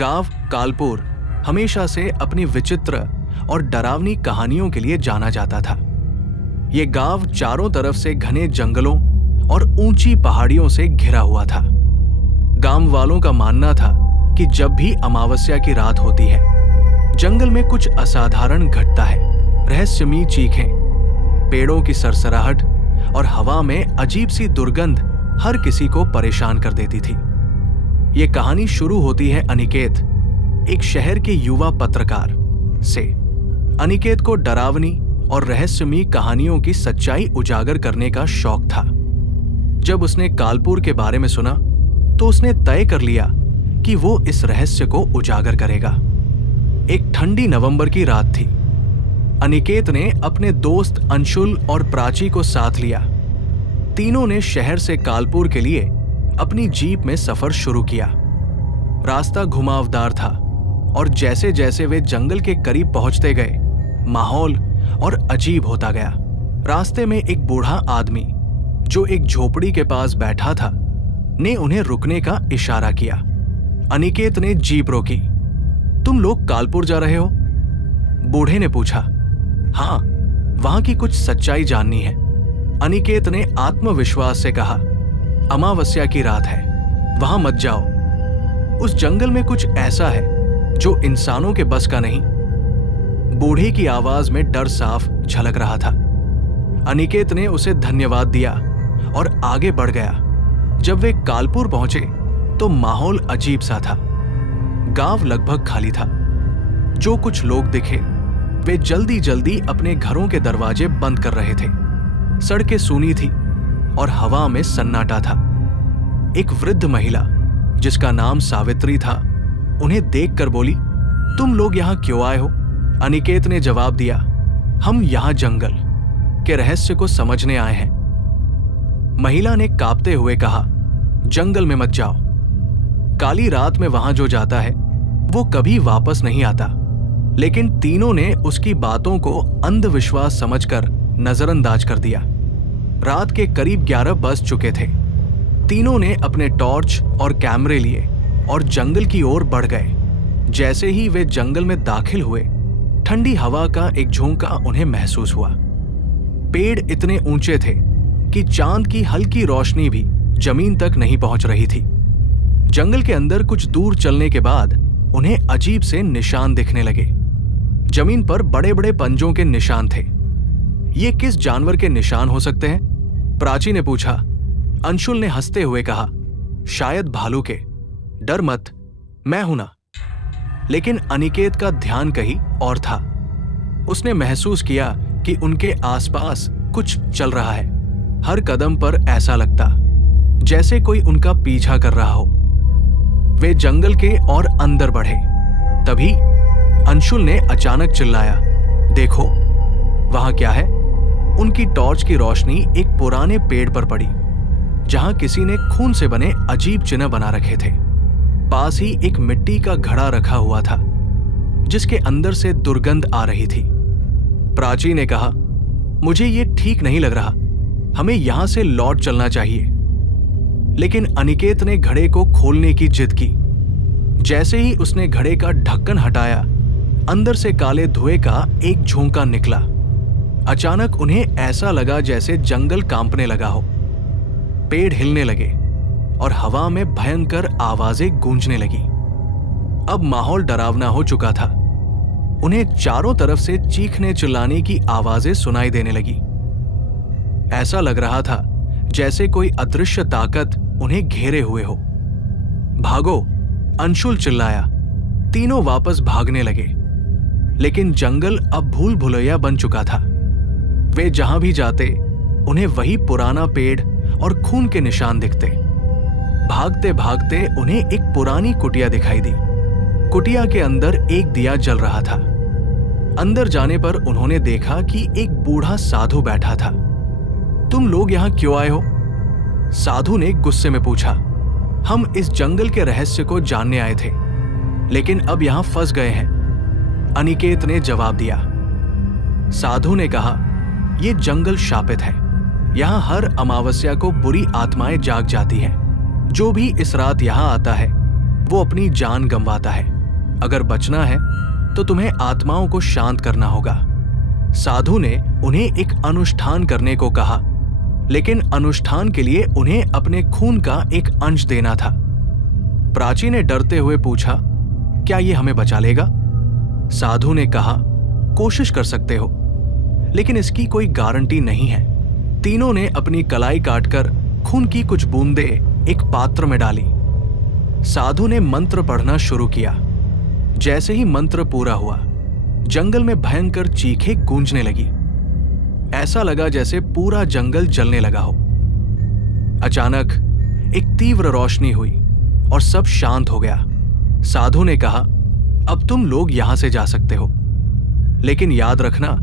गांव कालपुर हमेशा से अपनी विचित्र और डरावनी कहानियों के लिए जाना जाता था। ये गांव चारों तरफ से घने जंगलों और ऊंची पहाड़ियों से घिरा हुआ था। गांव वालों का मानना था कि जब भी अमावस्या की रात होती है, जंगल में कुछ असाधारण घटता है। रहस्यमयी चीखें, पेड़ों की सरसराहट और हवा में अजीब सी दुर्गंध हर किसी को परेशान कर देती थी। ये कहानी शुरू होती है अनिकेत, एक शहर के युवा पत्रकार से। अनिकेत को डरावनी और रहस्यमयी कहानियों की सच्चाई उजागर करने का शौक था। जब उसने कालपुर के बारे में सुना तो उसने तय कर लिया कि वो इस रहस्य को उजागर करेगा। एक ठंडी नवंबर की रात थी। अनिकेत ने अपने दोस्त अंशुल और प्राची को साथ लिया। तीनों ने शहर से कालपुर के लिए अपनी जीप में सफर शुरू किया। रास्ता घुमावदार था और जैसे जैसे वे जंगल के करीब पहुंचते गए, माहौल और अजीब होता गया। रास्ते में एक बूढ़ा आदमी जो एक झोपड़ी के पास बैठा था ने उन्हें रुकने का इशारा किया। अनिकेत ने जीप रोकी। तुम लोग कालपुर जा रहे हो? बूढ़े ने पूछा। हाँ, वहां की कुछ सच्चाई जाननी है, अनिकेत ने आत्मविश्वास से कहा। अमावस्या की रात है, वहां मत जाओ। उस जंगल में कुछ ऐसा है जो इंसानों के बस का नहीं। बूढ़े की आवाज में डर साफ झलक रहा था। अनिकेत ने उसे धन्यवाद दिया और आगे बढ़ गया। जब वे कालपुर पहुंचे तो माहौल अजीब सा था। गांव लगभग खाली था। जो कुछ लोग दिखे वे जल्दी जल्दी अपने घरों के दरवाजे बंद कर रहे थे। सड़कें सूनी थी और हवा में सन्नाटा था। एक वृद्ध महिला जिसका नाम सावित्री था उन्हें देखकर बोली, तुम लोग यहां क्यों आए हो? अनिकेत ने जवाब दिया, हम यहां जंगल के रहस्य को समझने आए हैं। महिला ने कांपते हुए कहा, जंगल में मत जाओ। काली रात में वहां जो जाता है वो कभी वापस नहीं आता। लेकिन तीनों ने उसकी बातों को अंधविश्वास समझकर नजरअंदाज कर दिया। रात के करीब 11 बज चुके थे। तीनों ने अपने टॉर्च और कैमरे लिए और जंगल की ओर बढ़ गए। जैसे ही वे जंगल में दाखिल हुए, ठंडी हवा का एक झोंका उन्हें महसूस हुआ। पेड़ इतने ऊंचे थे कि चांद की हल्की रोशनी भी जमीन तक नहीं पहुंच रही थी। जंगल के अंदर कुछ दूर चलने के बाद उन्हें अजीब से निशान दिखने लगे। जमीन पर बड़े बड़े पंजों के निशान थे। ये किस जानवर के निशान हो सकते हैं? प्राची ने पूछा। अंशुल ने हंसते हुए कहा, शायद भालू के। डर मत, मैं हूं ना। लेकिन अनिकेत का ध्यान कहीं और था। उसने महसूस किया कि उनके आसपास कुछ चल रहा है। हर कदम पर ऐसा लगता जैसे कोई उनका पीछा कर रहा हो। वे जंगल के और अंदर बढ़े। तभी अंशुल ने अचानक चिल्लाया, देखो वहां क्या है? उनकी टॉर्च की रोशनी एक पुराने पेड़ पर पड़ी जहां किसी ने खून से बने अजीब चिन्ह बना रखे थे। पास ही एक मिट्टी का घड़ा रखा हुआ था जिसके अंदर से दुर्गंध आ रही थी। प्राची ने कहा, मुझे ये ठीक नहीं लग रहा, हमें यहां से लौट चलना चाहिए। लेकिन अनिकेत ने घड़े को खोलने की जिद की। जैसे ही उसने घड़े का ढक्कन हटाया, अंदर से काले धुएं का एक झोंका निकला। अचानक उन्हें ऐसा लगा जैसे जंगल कांपने लगा हो। पेड़ हिलने लगे और हवा में भयंकर आवाजें गूंजने लगी। अब माहौल डरावना हो चुका था। उन्हें चारों तरफ से चीखने चिल्लाने की आवाजें सुनाई देने लगी। ऐसा लग रहा था जैसे कोई अदृश्य ताकत उन्हें घेरे हुए हो। भागो, अंशुल चिल्लाया। तीनों वापस भागने लगे। लेकिन जंगल अब भूल भुलैया बन चुका था। वे जहां भी जाते उन्हें वही पुराना पेड़ और खून के निशान दिखते। भागते भागते उन्हें एक पुरानी कुटिया दिखाई दी। कुटिया के अंदर एक दिया जल रहा था। अंदर जाने पर उन्होंने देखा कि एक बूढ़ा साधु बैठा था। तुम लोग यहां क्यों आए हो? साधु ने गुस्से में पूछा। हम इस जंगल के रहस्य को जानने आए थे, लेकिन अब यहां फंस गए हैं, अनिकेत ने जवाब दिया। साधु ने कहा, यह जंगल शापित है। यहां हर अमावस्या को बुरी आत्माएं जाग जाती हैं। जो भी इस रात यहां आता है वो अपनी जान गंवाता है। अगर बचना है तो तुम्हें आत्माओं को शांत करना होगा। साधु ने उन्हें एक अनुष्ठान करने को कहा, लेकिन अनुष्ठान के लिए उन्हें अपने खून का एक अंश देना था। प्राची ने डरते हुए पूछा, क्या ये हमें बचा लेगा? साधु ने कहा, कोशिश कर सकते हो, लेकिन इसकी कोई गारंटी नहीं है। तीनों ने अपनी कलाई काटकर खून की कुछ बूंदें एक पात्र में डाली। साधु ने मंत्र पढ़ना शुरू किया। जैसे ही मंत्र पूरा हुआ, जंगल में भयंकर चीखें गूंजने लगी। ऐसा लगा जैसे पूरा जंगल जलने लगा हो। अचानक एक तीव्र रोशनी हुई और सब शांत हो गया। साधु ने कहा, अब तुम लोग यहां से जा सकते हो, लेकिन याद रखना,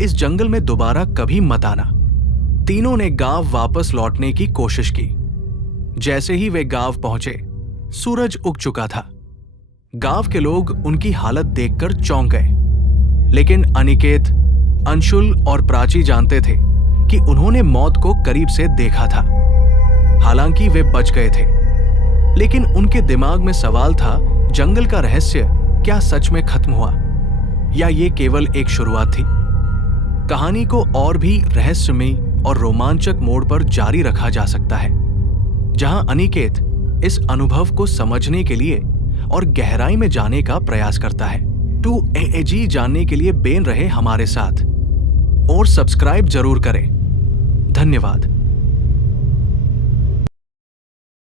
इस जंगल में दोबारा कभी मत आना। तीनों ने गांव वापस लौटने की कोशिश की। जैसे ही वे गांव पहुंचे, सूरज उग चुका था। गांव के लोग उनकी हालत देखकर चौंक गए, लेकिन अनिकेत, अंशुल और प्राची जानते थे कि उन्होंने मौत को करीब से देखा था। हालांकि वे बच गए थे, लेकिन उनके दिमाग में सवाल था, जंगल का रहस्य क्या सच में खत्म हुआ या ये केवल एक शुरुआत थी? कहानी को और भी रहस्यमयी और रोमांचक मोड़ पर जारी रखा जा सकता है, जहां अनिकेत इस अनुभव को समझने के लिए और गहराई में जाने का प्रयास करता है। 2AAG जानने के लिए बेन रहे हमारे साथ और सब्सक्राइब जरूर करें। धन्यवाद।